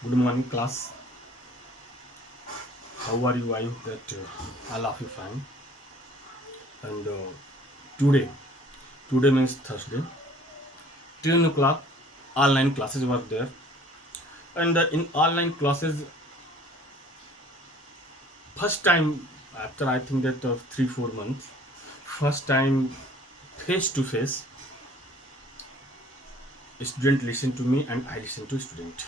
Good morning, class. How are you? I hope that all of you fine. And today, today means Thursday. 10 o'clock, online classes were there, and in online classes, first time after I think that 3 4 months, first time face to face, student listen to me and I listen to student.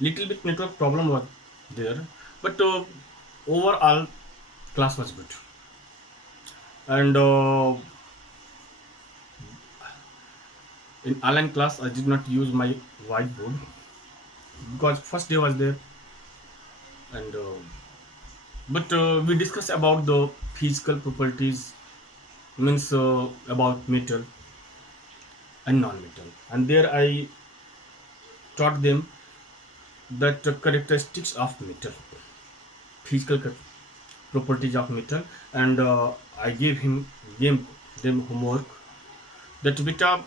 Little bit network problem was there, but overall class was good. And in online class, I did not use my whiteboard because first day was there, and but we discussed about the physical properties, means about metal and non-metal, and there I taught them that characteristics of metal, physical properties of metal, and I gave them homework that beta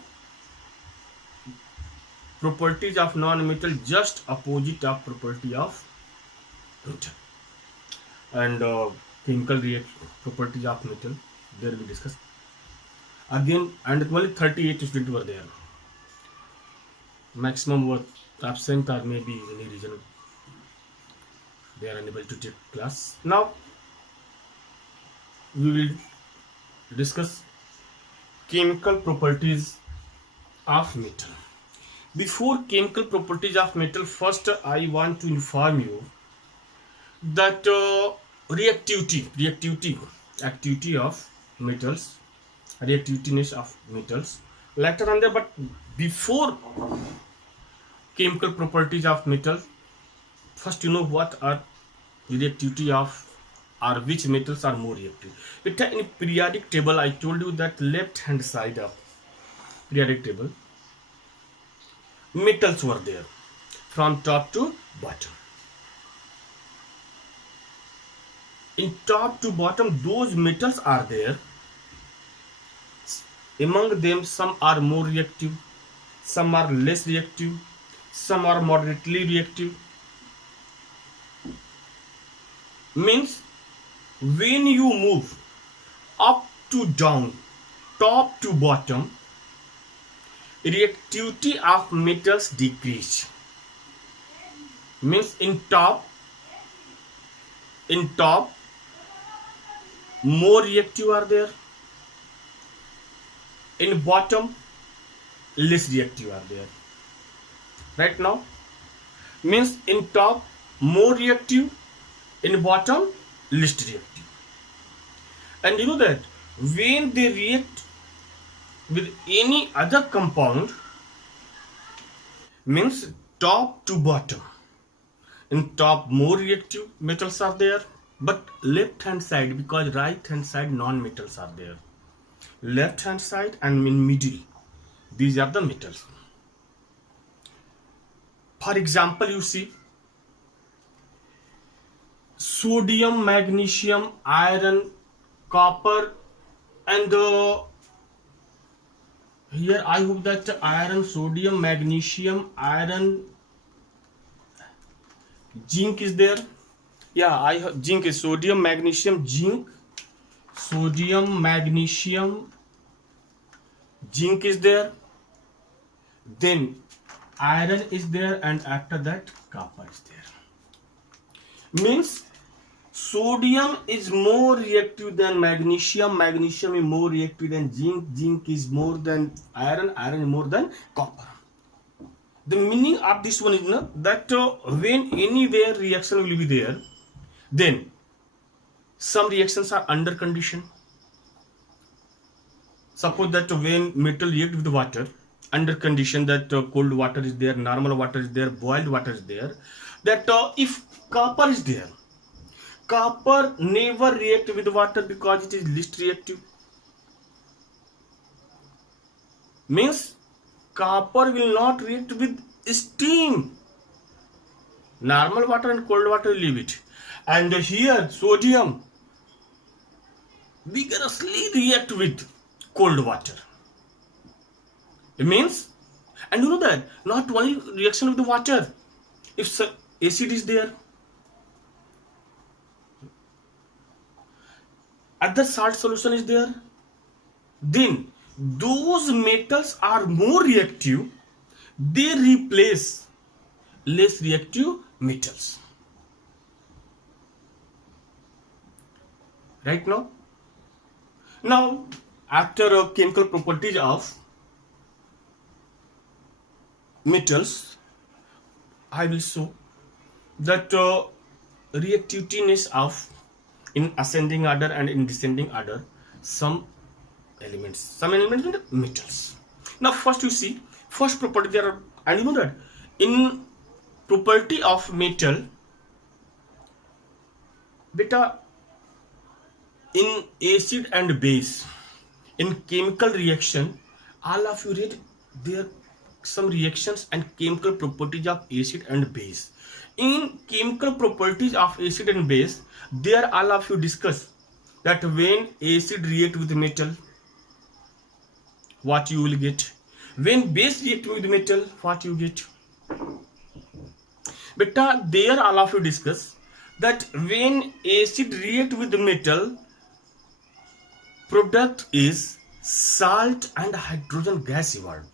properties of non-metal just opposite of property of metal, and chemical properties of metal there we discuss again, and only 38 students were there. Maximum were absent or maybe any reason they are unable to take class. Now we will discuss chemical properties of metal. Before chemical properties of metal, first I want to inform you that activity of metals, reactiveness of metals later on there. But before chemical properties of metals, first you know what are reactivity of or which metals are more reactive. In periodic table, I told you that left hand side of periodic table, metals were there from top to bottom. In top to bottom, those metals are there. Among them, some are more reactive, some are less reactive, some are moderately reactive. Means when you move up to down, top to bottom, reactivity of metals decrease. Means in top more reactive are there, in bottom less reactive are there. Right now, means in top more reactive, in bottom less reactive. And you know that when they react with any other compound, means top to bottom, in top more reactive metals are there, but left hand side, because right hand side non-metals are there, left hand side and in middle, these are the metals. For example, you see sodium, magnesium, iron, copper, and here I hope that iron, sodium, magnesium, iron, zinc is there. Yeah, zinc is sodium, magnesium, zinc, sodium, magnesium, zinc is there. Then iron is there, and after that copper is there. Means sodium is more reactive than magnesium, magnesium is more reactive than zinc, zinc is more than iron, iron is more than copper. The meaning of this one is that when anywhere reaction will be there, then some reactions are under condition. Suppose that when metal react with water, under condition that cold water is there, normal water is there, boiled water is there, that if copper is there, copper never react with water because it is least reactive. Means copper will not react with steam. Normal water and cold water, leave it. And here sodium vigorously react with cold water. It means, and you know that not only reaction with the water, If acid is there, other salt solution is there, then those metals are more reactive. They replace less reactive metals. Right now? Now, after chemical properties of metals, I will show that reactiveness of in ascending order and in descending order some elements mean metals. Now first you see first property there are, and you know that in property of metal, beta, in acid and base, in chemical reaction, all of you read there some reactions and chemical properties of acid and base. In chemical properties of acid and base, there all of you discuss that when acid react with metal, what you will get. When base react with metal, what you get. Beta, there all of you discuss that when acid react with metal, product is salt and hydrogen gas evolved.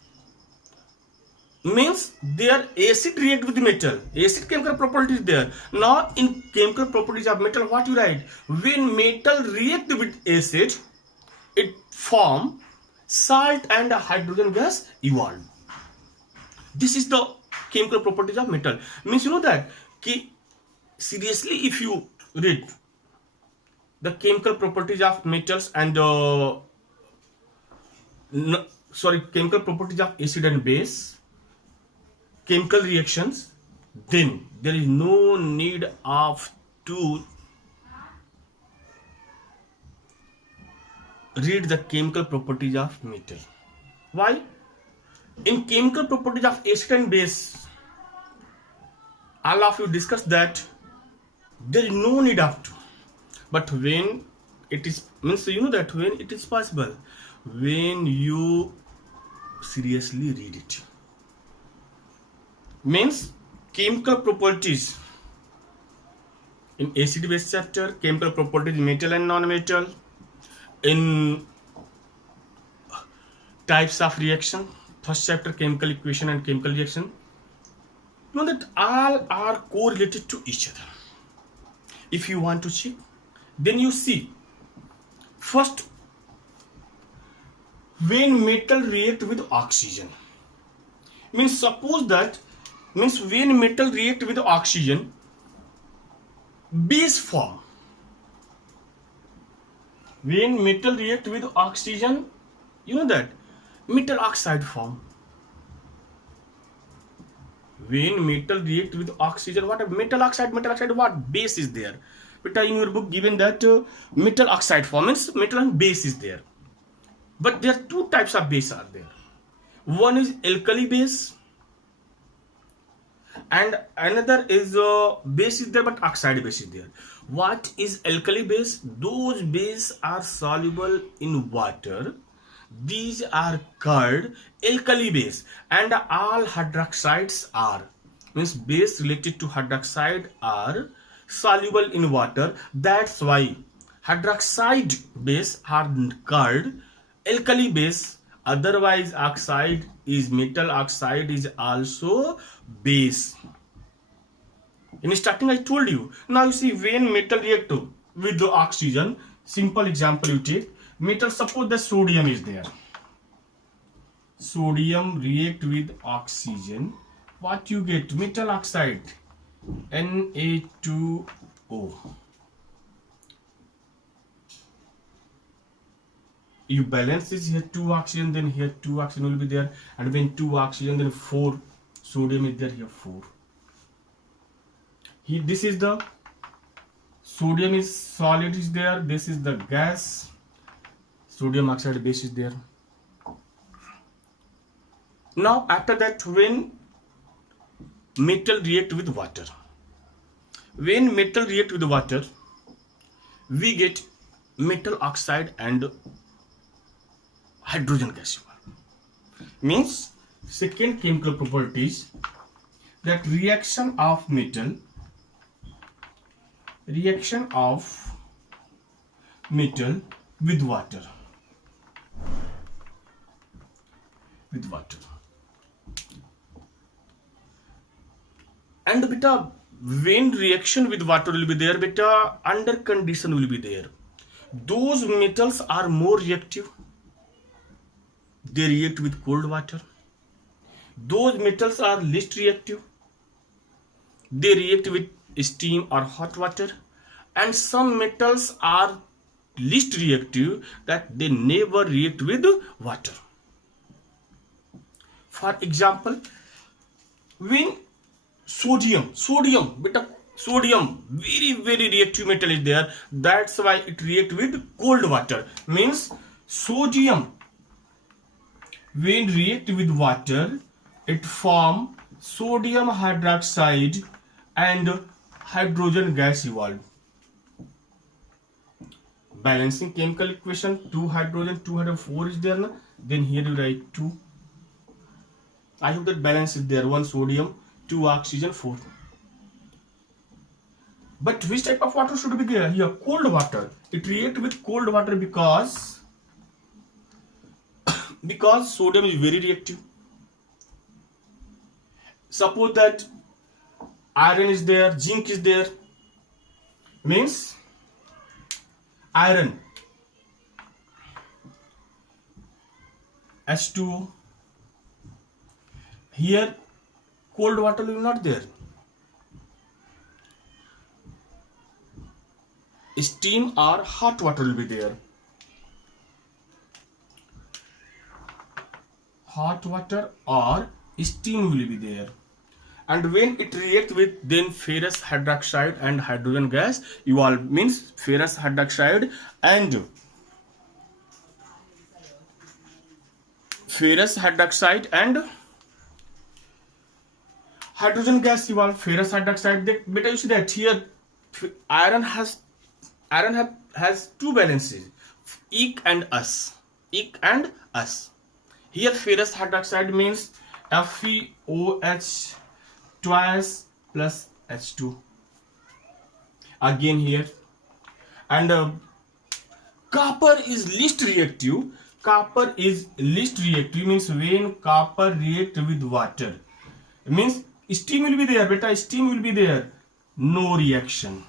Means their acid react with metal. Acid chemical property is there. Now in chemical properties of metal, what you write? When metal react with acid, it form salt and hydrogen gas evolved. This is the chemical properties of metal. Means you know that seriously, if you read the chemical properties of metals and chemical properties of acid and base, chemical reactions, then there is no need of to read the chemical properties of metal. Why? In chemical properties of acid and base, all of you discuss that there is no need of to. But when it is, means you know that when it is possible, when you seriously read it, means chemical properties in acid base chapter, chemical properties metal and non-metal, in types of reaction, first chapter chemical equation and chemical reaction, you know that all are correlated to each other. If you want to check, then you see first when metal react with oxygen, means suppose that, means when metal react with oxygen, base form. When metal react with oxygen, you know that metal oxide form. When metal react with oxygen, what metal oxide what base is there? But in your book given that metal oxide form, means metal and base is there. But there are two types of base are there. One is alkali base and another is base is there but oxide base is there. What is alkali base? Those base are soluble in water. These are called alkali base, and all hydroxides are, means base related to hydroxide are soluble in water. That's why hydroxide base are called alkali base. Otherwise oxide is metal oxide is also base. In starting I told you. Now you see when metal react with the oxygen, simple example you take. Metal, suppose the sodium is there. Sodium react with oxygen. What you get? Metal oxide, Na2O. You balance this, here 2 oxygen, then here 2 oxygen will be there, and when 2 oxygen, then 4 sodium is there, here 4. Here this is the sodium is solid is there, this is the gas, sodium oxide base is there. Now after that, when metal react with water, when metal react with water, we get metal oxide and hydrogen gas. Means second chemical properties, that reaction of metal with water. And beta, when reaction with water will be there, beta, under condition will be there. Those metals are more reactive. They react with cold water. Those metals are least reactive. They react with steam or hot water. And some metals are least reactive, that they never react with water. For example, when sodium, very reactive metal is there. That's why it react with cold water. Means sodium, when react with water, it form sodium hydroxide and hydrogen gas evolved. Balancing chemical equation, 2 hydrogen, 2 hydrogen, 4 is there. Then here you write 2. I hope that balance is there. 1 sodium, 2 oxygen, 4. But which type of water should be there? Here, cold water. It reacts with cold water because sodium is very reactive. Suppose that iron is there, zinc is there. Means iron, H2O. Here cold water will not there. Steam or hot water will be there. Hot water or steam will be there. And when it reacts with then ferrous hydroxide and hydrogen gas evolve. Means ferrous hydroxide and hydrogen gas evolve. Ferrous hydroxide, better you see that here iron has two balances, Ec and us. Here ferrous hydroxide means FeOH twice plus H2 again here. And copper is least reactive. Means when copper react with water, means steam will be there, beta, steam will be there, no reaction.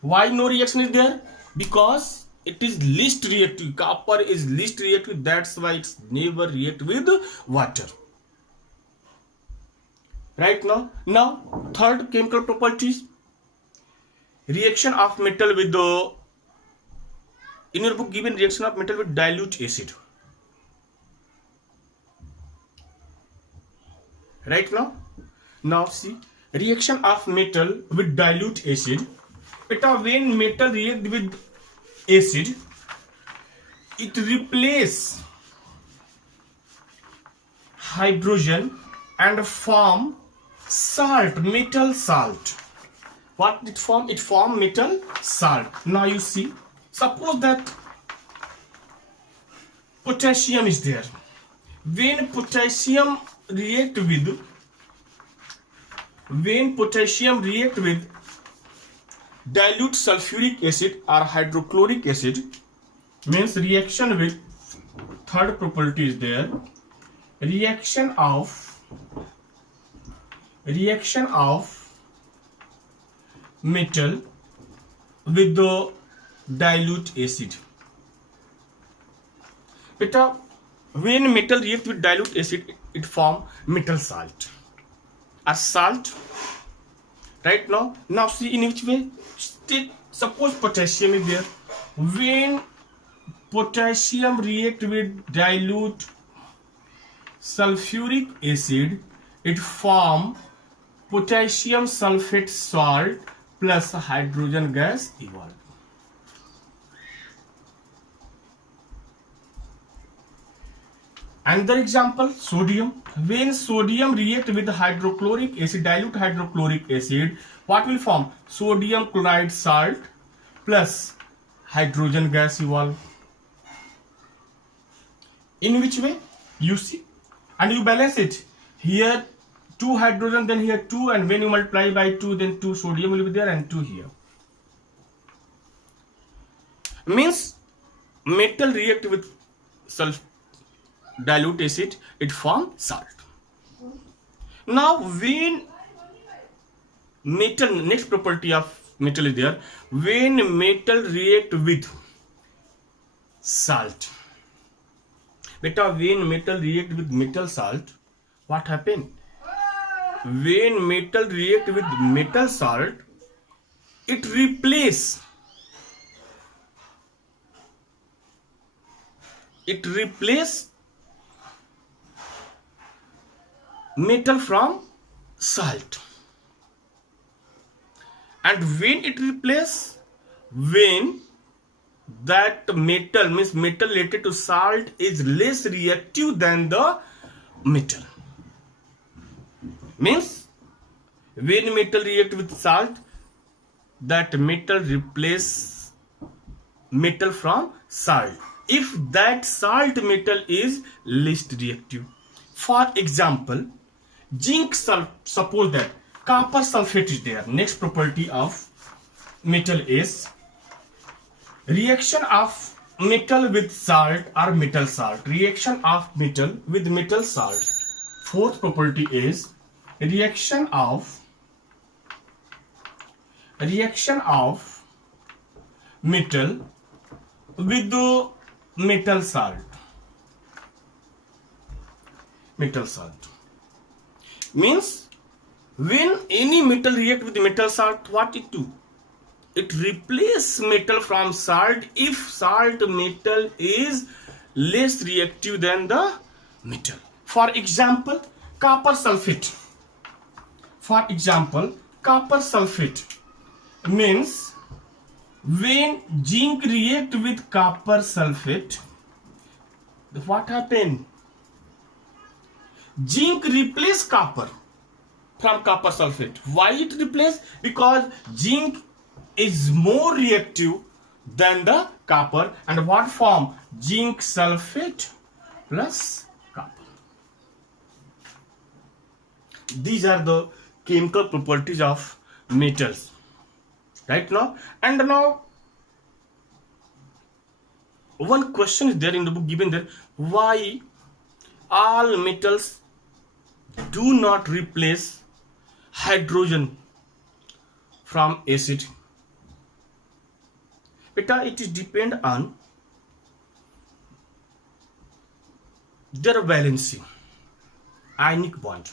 Why no reaction is there? Because it is least reactive. Copper is least reactive, that's why it's never react with water. Right now, third chemical properties, reaction of metal with in your book given reaction of metal with dilute acid. Right now see reaction of metal with dilute acid. Beta, when metal react with acid, it replace hydrogen and form salt, metal salt. What it form? It form metal salt. Now you see, suppose that potassium is there. When potassium react with dilute sulfuric acid or hydrochloric acid, means reaction with third property is there, reaction of metal with the dilute acid. Beta, when metal react with dilute acid, it form metal salt or salt. Right now see in which way. Suppose potassium is there. When potassium react with dilute sulfuric acid, it form potassium sulfate salt plus hydrogen gas evolved. Another example, sodium. When sodium react with hydrochloric acid, dilute hydrochloric acid, what will form? Sodium chloride salt plus hydrogen gas evolve. In which way? You see. and you balance it. Here 2 hydrogen, then here 2, and when you multiply by 2, then 2 sodium will be there and 2 here. Means metal react with dilute acid, it form salt. Now when metal, next property of metal is there, when metal react with salt. Beta, when metal react with metal salt, what happen? When metal react with metal salt, it replace metal from salt. And when it replace, when that metal, means metal related to salt is less reactive than the metal. Means when metal react with salt, that metal replace metal from salt, if that salt metal is least reactive. For example, zinc suppose that copper sulfate is there. Next property of metal is reaction of metal with salt or metal salt. Reaction of metal with metal salt. Fourth property is reaction of metal with the metal salt. Metal salt means when any metal react with the metal salt, what it do? It replace metal from salt if salt metal is less reactive than the metal. For example, copper sulfate. For example, copper sulfate means when zinc react with copper sulfate, what happened? Zinc replace copper from copper sulfate. Why it replace? Because zinc is more reactive than the copper, and what form? Zinc sulfate plus copper. These are the chemical properties of metals. Right now, and now one question is there in the book given there, why all metals do not replace hydrogen from acid? Beta, it is depend on their valency, ionic bond.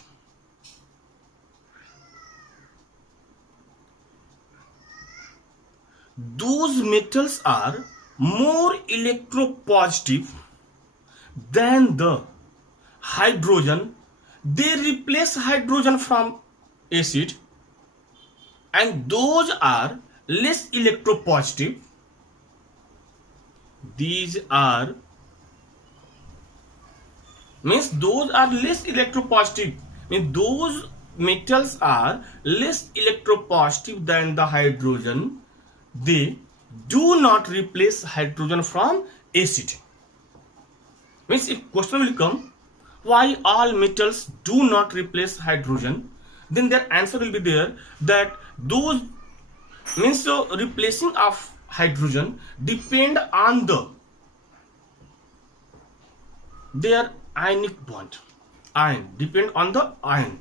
Those metals are more electropositive than the hydrogen. They replace hydrogen from acid, and those are less electropositive. These are means those are less electropositive. Means those metals are less electropositive than the hydrogen. They do not replace hydrogen from acid. Means if question will come, why all metals do not replace hydrogen, then their answer will be there that those means so replacing of hydrogen depend on their ionic bond. Ion depend on the ion.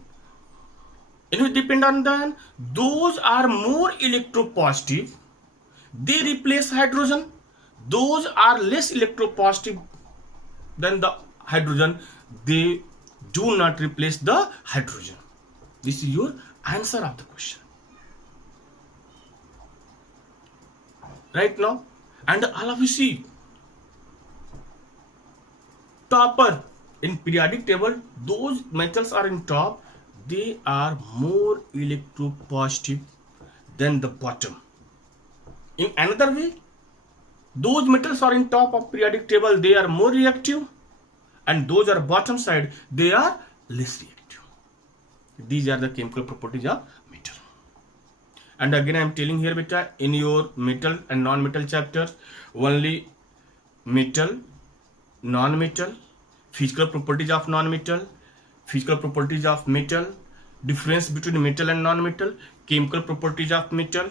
If it depend on the ion, those are more electropositive. They replace hydrogen. Those are less electropositive than the hydrogen. They do not replace the hydrogen. This is your answer of the question. Right now, and all of you see, topper in periodic table, those metals are in top. They are more electropositive than the bottom. In another way, those metals are in top of periodic table, they are more reactive, and those are bottom side, they are less reactive. These are the chemical properties of metal. And again I am telling here beta, in your metal and non-metal chapters, only metal, non-metal, physical properties of non-metal, physical properties of metal, difference between metal and non-metal, chemical properties of metal.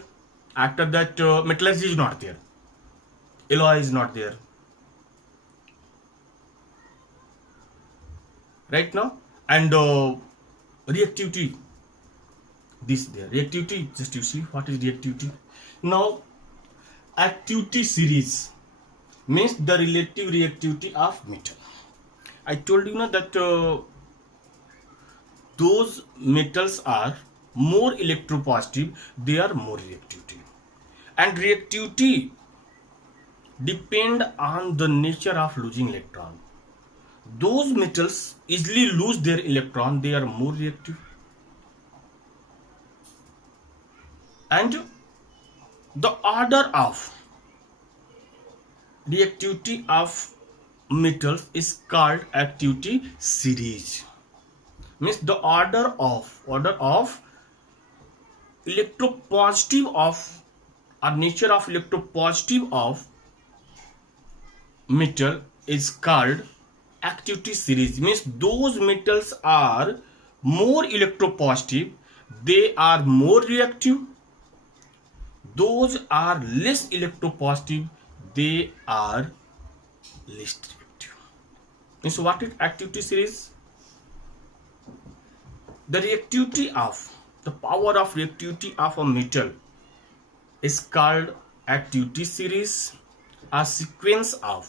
After that, metallurgy is not there, alloy is not there right now, and reactivity, this there, reactivity, just you see what is reactivity. Now activity series means the relative reactivity of metal. I told you now that those metals are more electropositive, they are more reactivity, and reactivity depend on the nature of losing electron. Those metals easily lose their electron, they are more reactive, and the order of reactivity of metals is called activity series. Means the order of electropositive of, or nature of electropositive of metal is called activity series. Means those metals are more electropositive, they are more reactive. Those are less electropositive, they are less reactive. Means what is activity series? The reactivity of, the power of reactivity of a metal is called activity series. A sequence of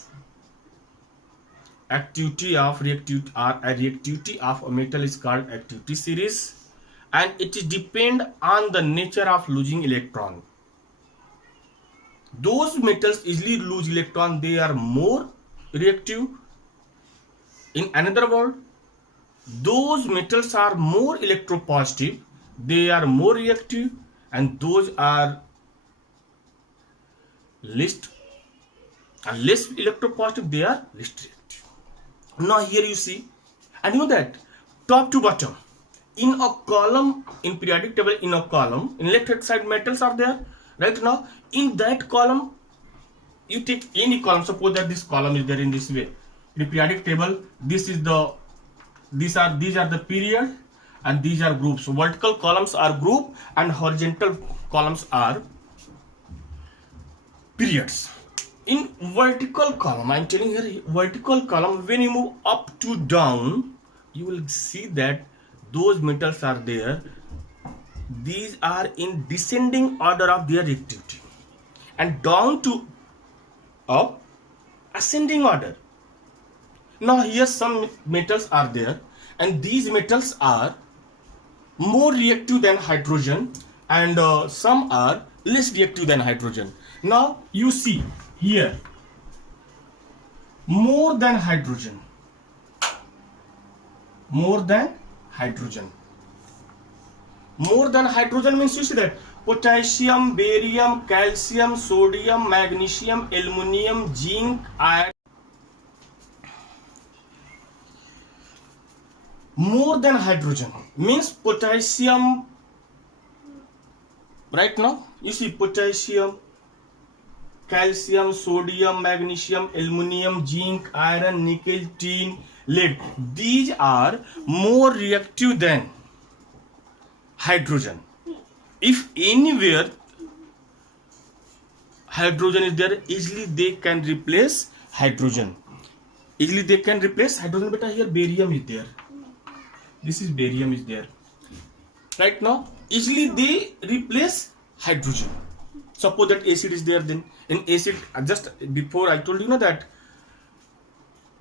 activity of reactivity, or a reactivity of a metal is called activity series, and it is depend on the nature of losing electron. Those metals easily lose electron, they are more reactive. In another word, those metals are more electropositive, they are more reactive, and those are less electropositive, they are less reactive. Now here you see, and you know that top to bottom in a column, in periodic table, in a column, in left hand side metals are there. Right now in that column, you take any column, suppose that this column is there in this way. In the periodic table, this is the, these are the period, and these are groups. So vertical columns are group and horizontal columns are periods. In vertical column, I am telling here, vertical column, when you move up to down, you will see that those metals are there. These are in descending order of their reactivity, and down to up, ascending order. Now here some metals are there, and these metals are more reactive than hydrogen, and some are less reactive than hydrogen. Now you see here, more than hydrogen, more than hydrogen. More than hydrogen means, you see that potassium, barium, calcium, sodium, magnesium, aluminum, zinc, iron. More than hydrogen means potassium. Right now you see potassium, calcium, sodium, magnesium, aluminum, zinc, iron, nickel, tin, lead. These are more reactive than hydrogen. If anywhere hydrogen is there, easily they can replace hydrogen. Easily they can replace hydrogen. But here barium is there. This is barium is there. Right now, easily they replace hydrogen. Suppose that acid is there, then in acid, just before I told you that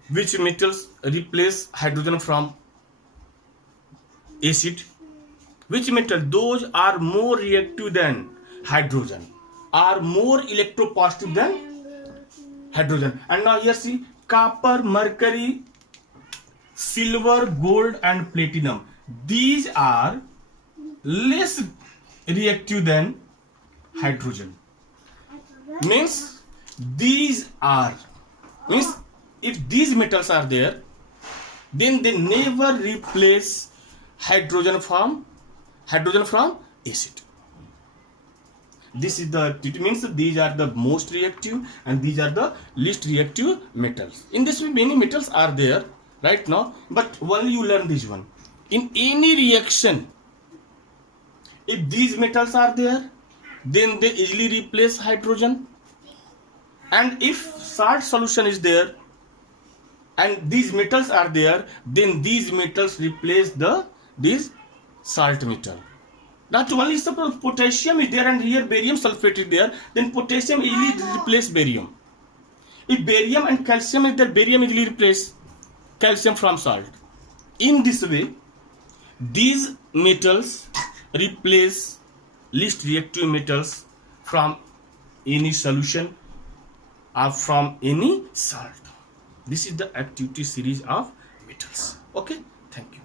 which metals replace hydrogen from acid. Which metal? Those are more reactive than hydrogen, are more electropositive than hydrogen. And now here see, copper, mercury, silver, gold, and platinum. These are less reactive than hydrogen. Means these are, means if these metals are there, then they never replace hydrogen from acid. This is the, it means these are the most reactive and these are the least reactive metals. In this way many metals are there right now, but only you learn this one. in any reaction, if these metals are there, then they easily replace hydrogen. And if salt solution is there and these metals are there, then these metals replace this salt metal. Not only suppose potassium is there and here barium sulfate is there, then potassium easily replace barium. If barium and calcium is there, barium easily replace calcium from salt. In this way, these metals replace least reactive metals from any solution or from any salt. This is the activity series of metals. Okay, thank you.